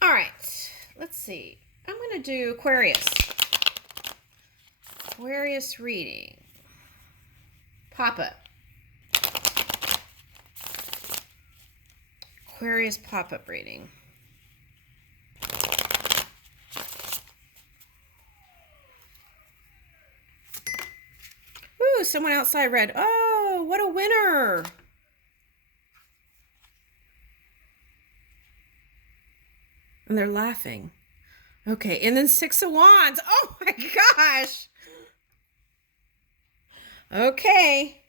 All right, let's see. I'm going to do Aquarius. Aquarius reading. Pop-up. Aquarius pop-up reading. Ooh, someone outside read, oh, what a winner. And they're laughing. Okay, and then Six of Wands. Oh my gosh. Okay.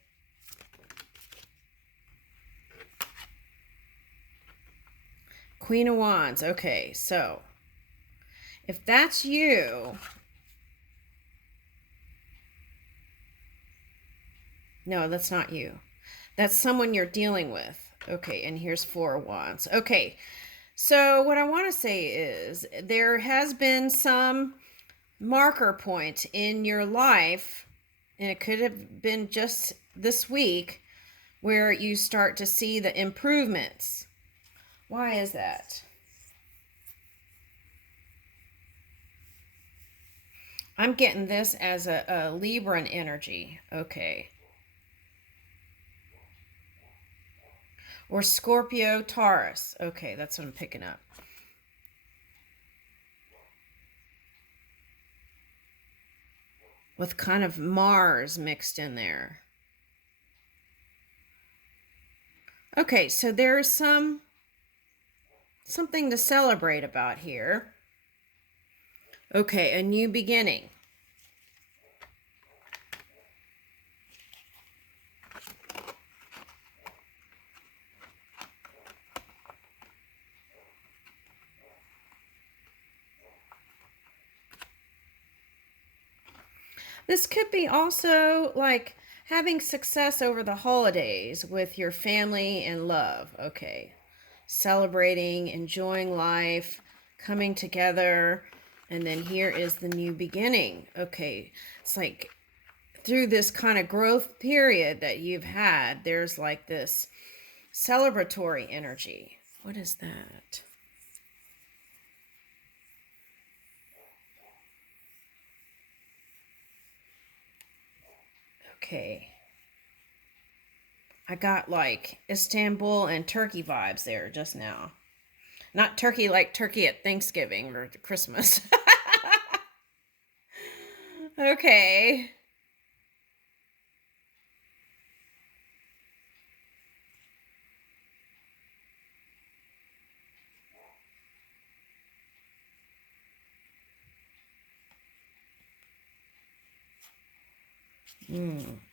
Queen of Wands. Okay, so if that's you, no, that's not you. That's someone you're dealing with. Okay, and here's Four of Wands. Okay, so what I want to say is there has been some marker point in your life, and it could have been just this week, where you start to see the improvements. Why is that? I'm getting this as a Libran energy. Okay. Or Scorpio, Taurus. Okay, that's what I'm picking up. With kind of Mars mixed in there. Okay, so there's something to celebrate about here. Okay, a new beginning. This could be also like having success over the holidays with your family and love. Okay. Celebrating, enjoying life, coming together. And then here is the new beginning. Okay. It's like through this kind of growth period that you've had, there's like this celebratory energy. What is that? Okay. I got like Istanbul and Turkey vibes there just now. Not turkey like turkey at Thanksgiving or Christmas. Okay.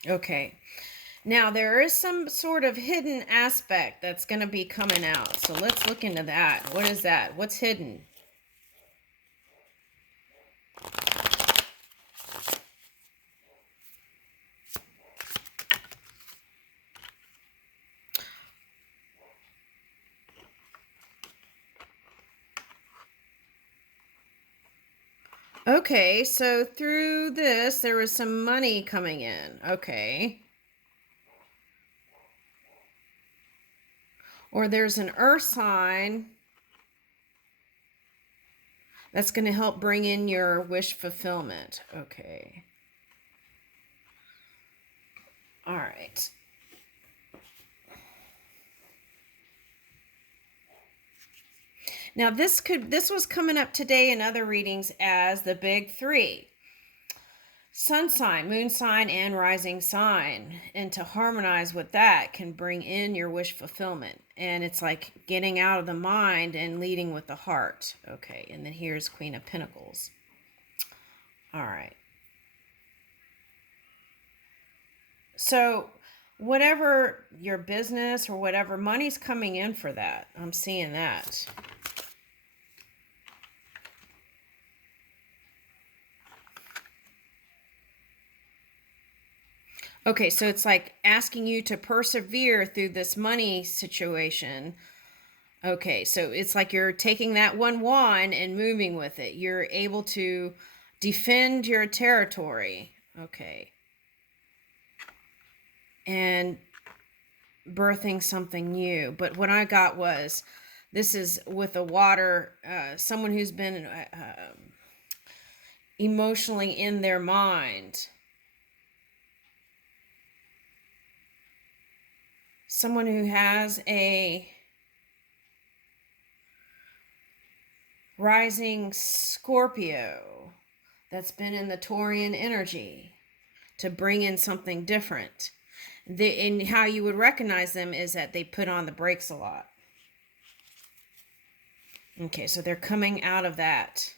Okay. Now, there is some sort of hidden aspect that's going to be coming out. So let's look into that. What is that? What's hidden? Okay, so through this, there was some money coming in. Okay. Or there's an earth sign that's going to help bring in your wish fulfillment. Okay. All right. Now this was coming up today in other readings as the big three. Sun sign, moon sign, and rising sign. And to harmonize with that can bring in your wish fulfillment. And it's like getting out of the mind and leading with the heart. Okay, and then here's Queen of Pentacles. All right. So whatever your business or whatever, money's coming in for that. I'm seeing that. Okay, so it's like asking you to persevere through this money situation. Okay, so it's like you're taking that one wand and moving with it. You're able to defend your territory. Okay. And birthing something new. But what I got was This is with a water, someone who's been emotionally in their mind. Someone who has a rising Scorpio that's been in the Taurian energy to bring in something different. And how you would recognize them is that they put on the brakes a lot. Okay, so they're coming out of that,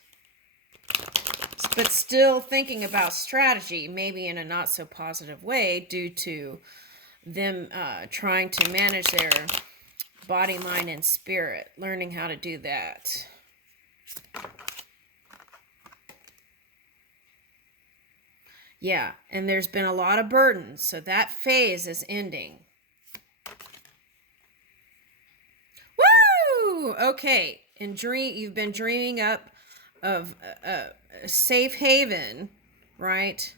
but still thinking about strategy, maybe in a not so positive way, due to them trying to manage their body, mind, and spirit, learning how to do that. Yeah, and there's been a lot of burdens, so that phase is ending. Woo! Okay, and you've been dreaming up of a safe haven, right?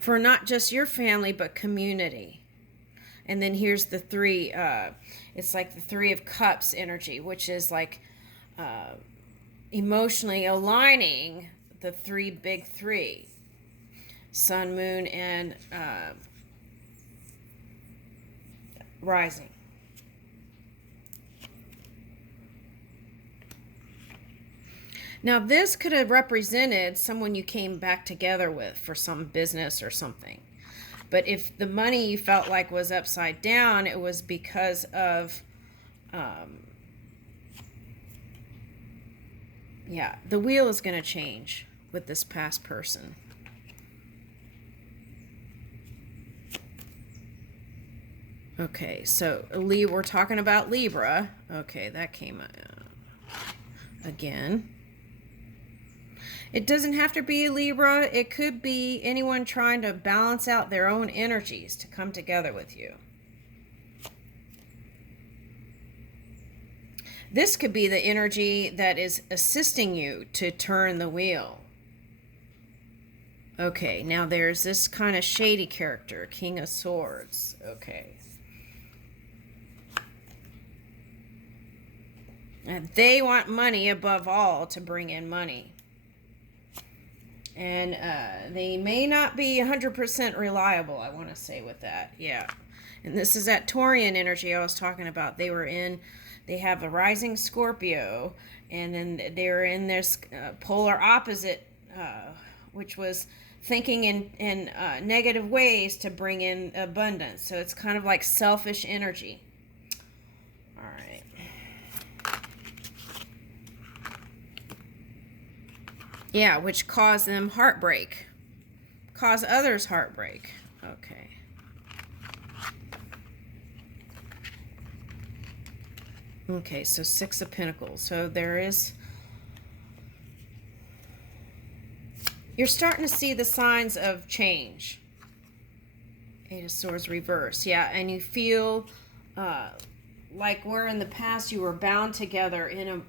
For not just your family, but community. And then here's the three, it's like the Three of Cups energy, which is like emotionally aligning the three big three. Sun, moon, and rising. Now, this could have represented someone you came back together with for some business or something. But if the money you felt like was upside down, it was because of, yeah, the wheel is going to change with this past person. Okay, so we're talking about Libra. Okay, that came again. It doesn't have to be a Libra. It could be anyone trying to balance out their own energies to come together with you. This could be the energy that is assisting you to turn the wheel. Okay, now there's this kind of shady character, King of Swords. Okay. And they want money above all to bring in money. And they may not be 100% reliable, I want to say, with that. Yeah. And this is that Taurian energy I was talking about. They have a rising Scorpio, and then they were in this polar opposite, which was thinking in negative ways to bring in abundance. So it's kind of like selfish energy. All right. Yeah, which caused them heartbreak. Cause others heartbreak. Okay. Okay, so Six of Pentacles. So you're starting to see the signs of change. Eight of Swords reverse. Yeah, and you feel like where in the past you were bound together in a...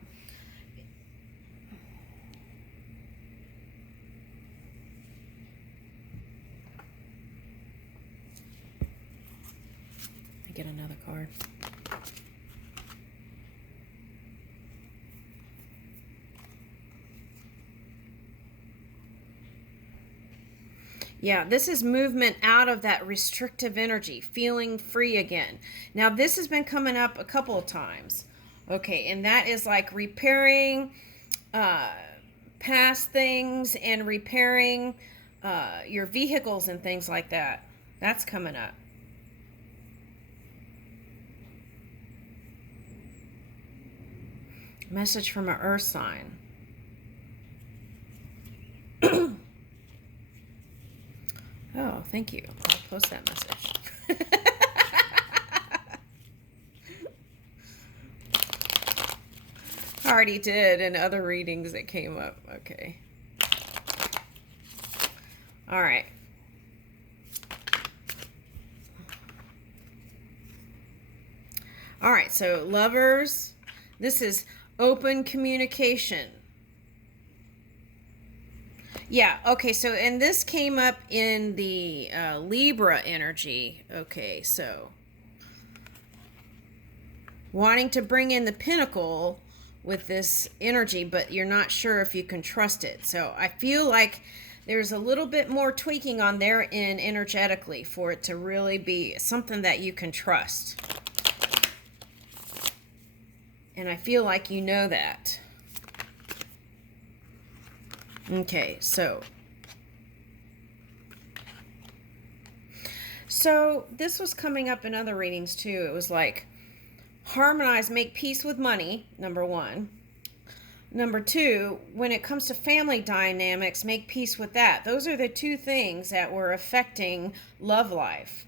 Get another card. Yeah, this is movement out of that restrictive energy, feeling free again. Now, this has been coming up a couple of times. Okay, and that is like repairing past things and repairing your vehicles and things like that. That's coming up. Message from an earth sign. Oh, thank you. I'll post that message. Already did in other readings that came up. Okay. All right. All right, so lovers, this is open communication. Yeah, okay, so, and this came up in the Libra energy. Okay, so wanting to bring in the pinnacle with this energy, but you're not sure if you can trust it. So I feel like there's a little bit more tweaking on their end energetically for it to really be something that you can trust. And I feel like you know that. Okay, so this was coming up in other readings too. It was like harmonize, make peace with money, number one. Number two, when it comes to family dynamics, make peace with that. Those are the two things that were affecting love life.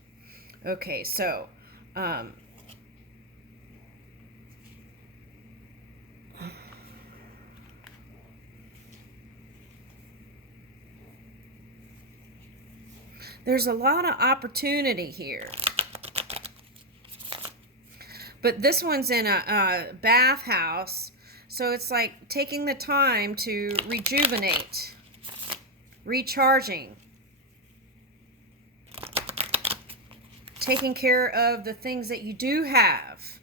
Okay, so there's a lot of opportunity here. But this one's in a bathhouse, so it's like taking the time to rejuvenate, recharging, taking care of the things that you do have.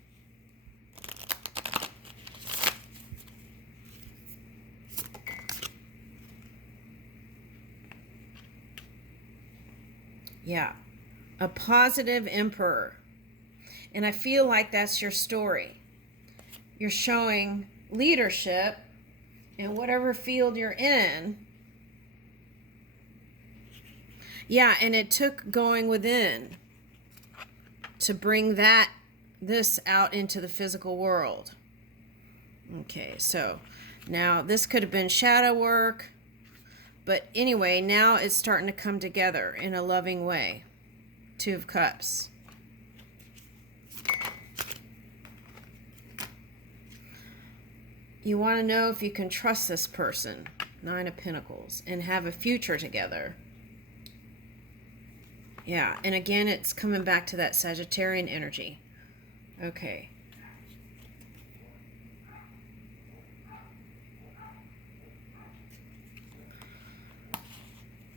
Yeah, a positive emperor. And I feel like that's your story. You're showing leadership in whatever field you're in. Yeah, and it took going within to bring this out into the physical world. Okay, so now this could have been shadow work, but anyway, now it's starting to come together in a loving way. Two of Cups. You want to know if you can trust this person, Nine of Pentacles, and have a future together. Yeah, and again, it's coming back to that Sagittarian energy. Okay.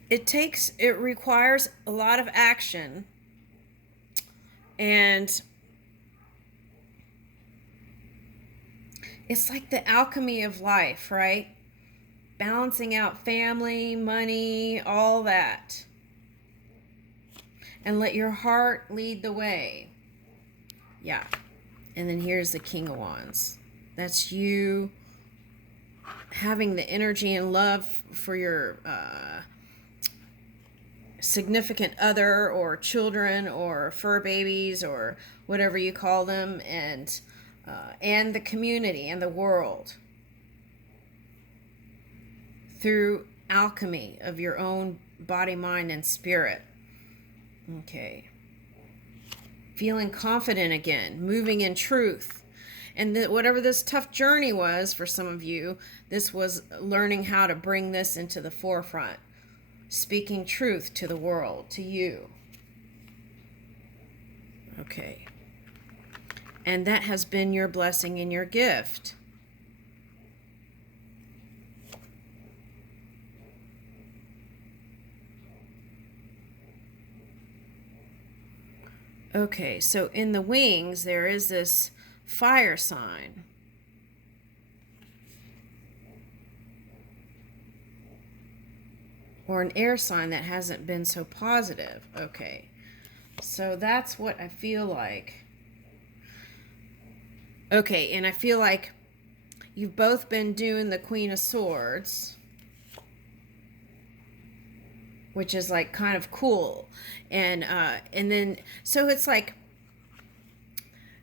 It requires a lot of action, and it's like the alchemy of life, right? Balancing out family, money, all that. And let your heart lead the way. Yeah. And then here's the King of Wands. That's you having the energy and love for your significant other or children or fur babies or whatever you call them, and the community and the world through alchemy of your own body, mind, and spirit. Okay. Feeling confident again, moving in truth. And whatever this tough journey was for some of you, this was learning how to bring this into the forefront. Speaking truth to the world, to you. Okay. And that has been your blessing and your gift. Okay, so in the wings, there is this fire sign. Or an air sign that hasn't been so positive. Okay, so that's what I feel like. Okay, and I feel like you've both been doing the Queen of Swords, which is like kind of cool. And then, so it's like,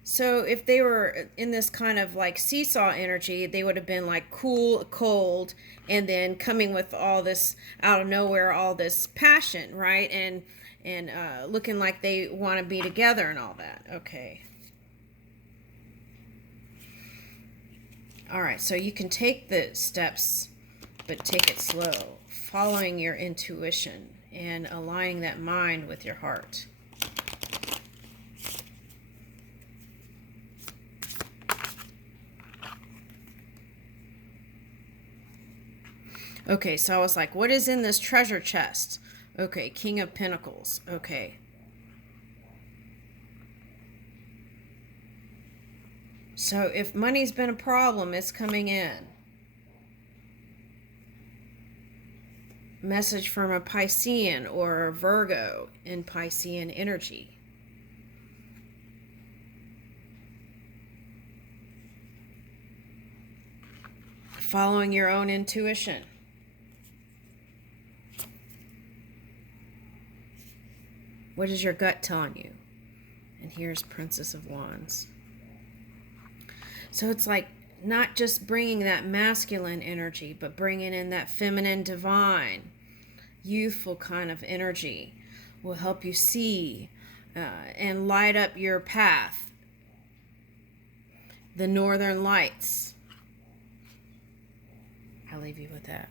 so if they were in this kind of like seesaw energy, they would have been like cool, cold, and then coming with all this out of nowhere, all this passion, right? And looking like they want to be together and all that. Okay. All right, so you can take the steps, but take it slow, following your intuition and aligning that mind with your heart. Okay, so I was like, what is in this treasure chest? Okay, King of Pentacles. Okay. So if money's been a problem, it's coming in. Message from a Piscean or a Virgo in Piscean energy. Following your own intuition. What is your gut telling you? And here's Princess of Wands. So it's like not just bringing that masculine energy, but bringing in that feminine, divine, youthful kind of energy will help you see and light up your path. The northern lights. I'll leave you with that.